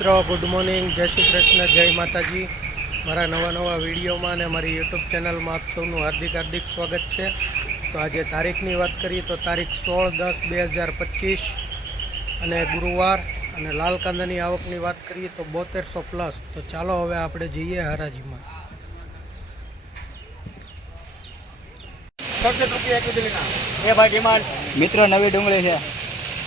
મિત્રો good morning જય શ્રી કૃષ્ણ જય માતાજી. મારા નવા નવા વિડીયોમાં અને મારી યુટ્યુબ ચેનલમાં આપ સૌનું હાર્દિક હાર્દિક સ્વાગત છે. તો આજે તારીખની વાત કરીએ તો તારીખ સોળ દસ બે હજાર પચીસ અને ગુરુવાર અને લાલ કાંદાની આવકની વાત કરીએ તો બોતેરસો પ્લસ. તો ચાલો હવે આપણે જઈએ હરાજીમાં. એ ભાઈ ડિમાન્ડ. મિત્રો નવી ડુંગળી છે.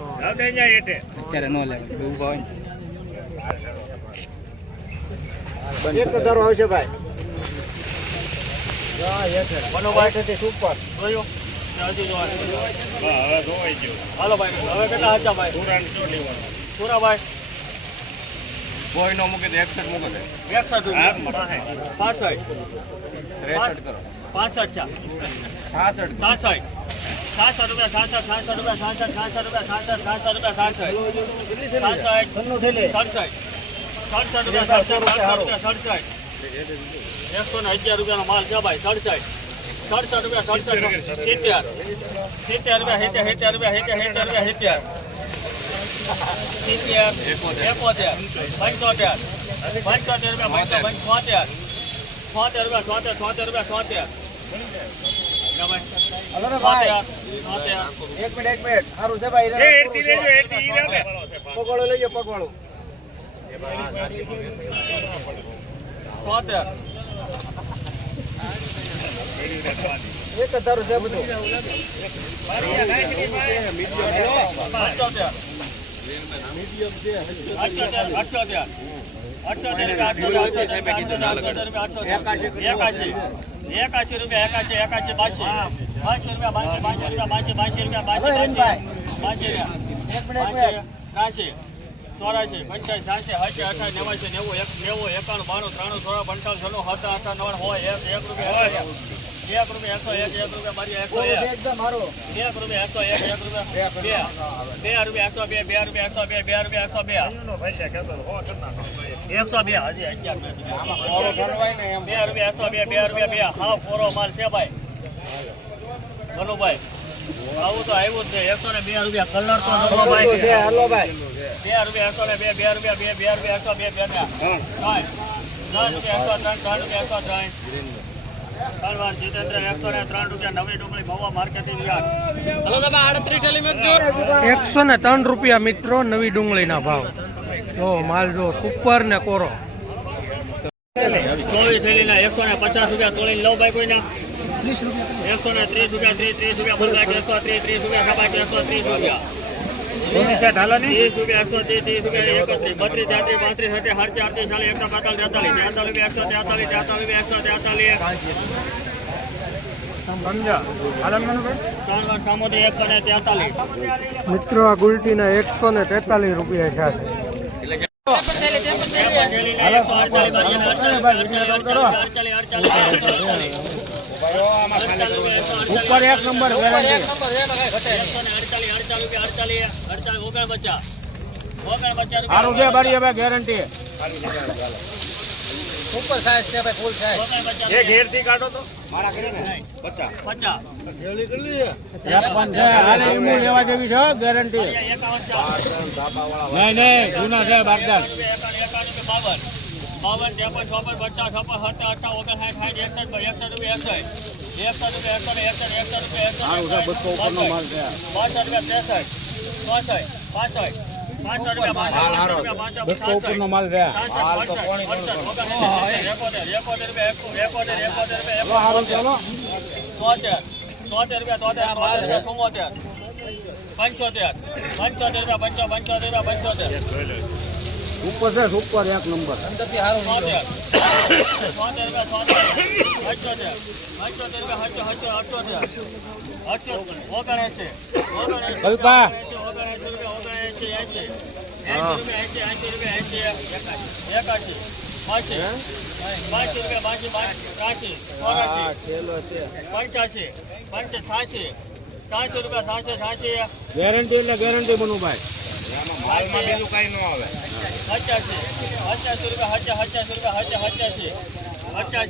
અત્યારે નો લે ઊભા હોય એક ધારો આવશે ભાઈ. મનોભાઈ છે તે સુપર હાલો ભાઈ હવે કેટલા હતા ભાઈ પૂરા ભાઈ કોઈ નો મૂકે તો એકસઠ મૂકે તો એકસઠ પાસઠ. ત્રેસઠ કરો પાસઠ છાસઠ સાસઠ સાસઠ રૂપિયા સાસઠ સાસઠ રૂપિયા સાસઠ સાસઠ રૂપિયા સાસઠ સાસઠ રૂપિયા સાસઠ સાસઠ સડસઠ રૂપિયા સડસઠ રૂપિયા સડસઠ એકસો ને અગિયાર રૂપિયાનો માલ છે ભાઈ સડસઠ સડસઠ રૂપિયા સડસઠ સિત્તેર સિત્તેર રૂપિયા સિત્તેર સિત્તેર રૂપિયા સિત્તેર સિત્તેર રૂપિયા સિત્તેર સિત્તેર એકોતેર પંચોતેર પંચોતેર રૂપિયા પંચો છોતેર છોતેર રૂપિયા છોતેર છોતેર રૂપિયા છોતેર એક મિનિટ એક મિનિટ. સારું છે ભાઈ પગવાળો લઈ જાઓ પગવાળો. છોતેર એક ધારું છે બધું. પંચોતેર અઠ્યોતેર અઠ્યોતેર. એકાશી એકાશી રૂપિયા એકાશી એકાશી બાશી બાશી રૂપિયા બાશી રૂપિયા રૂપિયા બાશી બાશી બાશી ત્રાસી ચોરાશી પંચાસી છ્યાસી એસી અઠાસી નેવાસી નેવું એક નેવું એકાણું બાણું ત્રાણું સોળ પંચાવન અઠા નવ હોય એક એક રૂપિયા એક રૂપિયા એકસો એક એક રૂપિયા મારી એકસો એક. એક રૂપિયા એકસો એક એક રૂપિયા બે બે. રૂપિયા એકસો બે બે રૂપિયા એકસો બે બે રૂપિયા એકસો બે. એકસો બે હજી અગિયાર બે રૂપિયા એકસો બે બે રૂપિયા બે. હા પૂરો માલ છે ભાઈ. મનુભાઈ આવું તો આવ્યું જ છે એકસો ને બે રૂપિયા કલર તો બે રૂપિયા એકસો ને બે બે રૂપિયા બે બે રૂપિયા એકસો બે બે ને ત્રણ ત્રણ રૂપિયા એકસો ત્રણ ત્રણ રૂપિયા એકસો ત્રણ. ત્રણ જીતેન્દ્ર એકસો ને ત્રણ રૂપિયા નવી ડુંગળી માર્કેટિંગ યાર્ડ. એકસો ને ત્રણ રૂપિયા મિત્રો નવી ડુંગળીના ભાવ. જો માલ જો સુપર ને કોરો. ચોવીસ એકસો ને પચાસ રૂપિયા તોડીને લઉં ભાઈ કોઈના. એકસો ને ત્રીસ રૂપિયા ત્રીસ ત્રીસ રૂપિયા બદલાય એકસો ત્રીસ ત્રીસ રૂપિયા સબાય એકસો ત્રીસ રૂપિયા ત્રીસ રૂપિયા એકસો ત્રીસ ત્રીસ રૂપિયા એકત્રીસ બત્રીસ તેત્રીસ પાંત્રીસ હરચે અડતીસ ચાલીસ એકસો બેતાલીસ તેતાલીસ તેતાલીસ રૂપિયા એકસો તેતાલીસ તેતાલીસ એકસો તેતાલીસ ને મિત્રો આ ગુલટીના એકસો ને તેતાલીસ રૂપિયા છે ઉપર એક નંબર ગેરંટી સારું છે બારી હવે ગેરંટી સુપર સાઈઝ છે ભાઈ ફૂલ સાઈઝ એ ઘેરથી કાઢો તો. મારા કરીને બચ્ચા બચ્ચા જેલી કેટલી છે? એક પણ છે. હાલે લીંબુ લેવા જેવી છે ગેરંટી નહીં નહીં જૂના છે બાગદાન 51 52 53 54 55 56 57 58 59 60 61 61 61 એકસો રૂપિયા એકસો ને એકસઠ એકસો રૂપિયા બસો રૂપિયા ત્રેસઠ. ચોસઠ પાસઠ. પાંચસો રૂપિયા પાંચસો માલ રહ્યા તોતેર. રૂપિયા તોતેર બાર રૂપિયા ચુમ્મોતેર. પંચોતેર. પંચોતેર રૂપિયા પંચો પંચોતેર રૂપિયા પંચોતેર. ઉપર છે ઉપર એક નંબર. અંદરથી હારું રૂપિયા પંચોતેર પંચોતેર ઓગણએંસી ઓગણએંસી એંસી બાસી ત્રાસી પંચ્યાસી પંચ છ્યાસી છ્યાસી રૂપિયા છ્યાસી છ્યાસી ગેરંટી એટલે ગેરંટી બનવું ભાઈ. બીજું કાંઈ આવે. પચાસી પચાસી રૂપિયા હજાર હજાર રૂપિયા હજાર હચ્યાસી રૂપિયા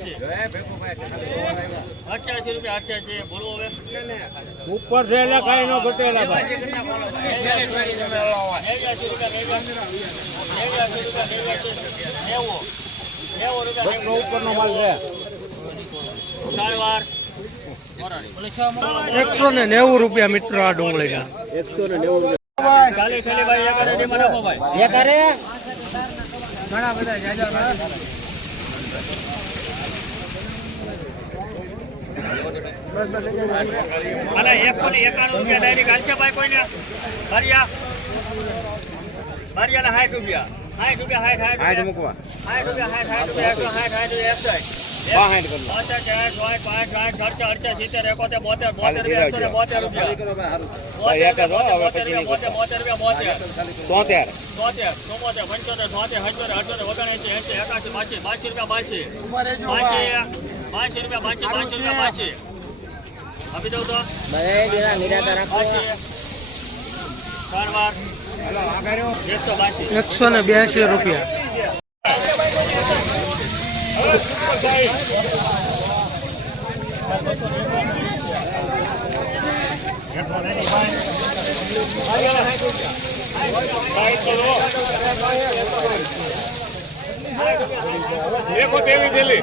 ઉપર છે એટલે કઈ ન ઘટેલા ભાઈ. ઉપર નો રૂપિયા રૂપિયા માલ છે. એકસો ને નેવું રૂપિયા મિત્રો આ ડુંગળીના. એકસો ને નેવું ઘણા બધા અને એકસો ને એકાણું રૂપિયા ડાયરેક્ટ હાલશે ભાઈ કોઈને? ભર્યા. ભર્યા ને સાઠ રૂપિયા. સાઠ રૂપિયા સાઠ સાઠ મૂકવા. સાઠ રૂપિયા સાઠ સાઠ રૂપિયા સાઠ સાઠ રૂપિયા એકસો. તોતેર ચુમ્મોતેર પંચોતેર છોતેર અઠ્યોતેર અઠ્યોતેર ઓગણએંસી એંસી એકાસી બાસી બાસી રૂપિયા બાસી. બાસી રૂપિયા બાસી બાસી રૂપિયા બાસી આપી દઉં તો? એકસો ને બ્યાસી રૂપિયા. દેખો તેવી દિલ્હી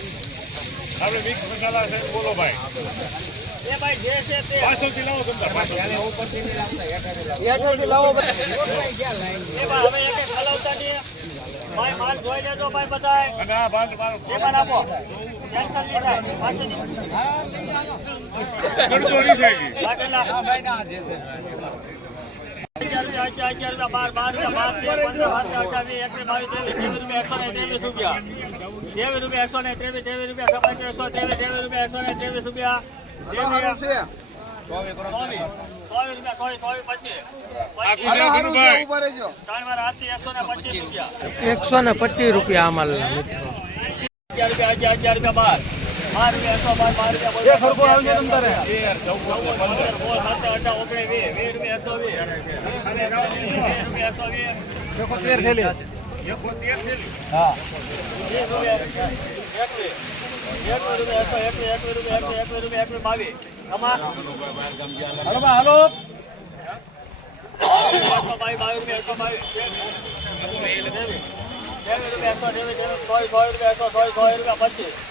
આપણે મિક્સ મસાલા છે બોલો ભાઈ. એ ભાઈ જે છે તે પાછો થી લાવો. ગમતા પાછો એ ભાઈ હવે એક એક હલાવતા નહીં ભાઈ માલ જોઈ લેજો ભાઈ બધાય. અને આ બાદ મારો. એમાં આપો ટેન્શન નહીં થાય. પાછળ નહીં. ગણતો નહીં થાય જી. બાટેલા. અગિયાર રૂપિયા, અગિયાર, અગિયાર રૂપિયા, બાર, બાર રૂપિયા, બાર, તેર, પંદર, સત્તર, અઠ્યાવીસ, એકવીસ, બાવીસ, ત્રેવીસ, ત્રેવીસ રૂપિયા, એકસો ને સપાટી એકસો ને પચીસ. રૂપિયા. એકસો ને મિત્રો અગિયાર રૂપિયા, અગિયાર, અગિયાર રૂપિયા, બાર. બાર રૂપિયા, એકસો બાર, બાર રૂપિયા, બોલ. તેર, ચૌદ, પંદર, સોળ, ઓગણીસ, વીસ. વીસ રૂપિયા, એકસો વીસ. અને વીસ રૂપિયા, એકસો વીસ. વીસ રૂપિયા, એકવીસ. એકવીસ રૂપિયા, એકસો એકવીસ, એકવીસ રૂપિયા, એકવીસ, એકવીસ રૂપિયા, એકવીસ, બાવીસ. આમાં? એકસો બાવીસ, બાવીસ રૂપિયા, એકસો બાવીસ. ત્રેવીસ. ત્રેવીસ રૂપિયા, એકસો ત્રેવીસ, ત્રેવીસ, ચોવીસ, ચોવીસ રૂપિયા, એકસો ચોવીસ, ચોવીસ રૂપિયા, પચીસ.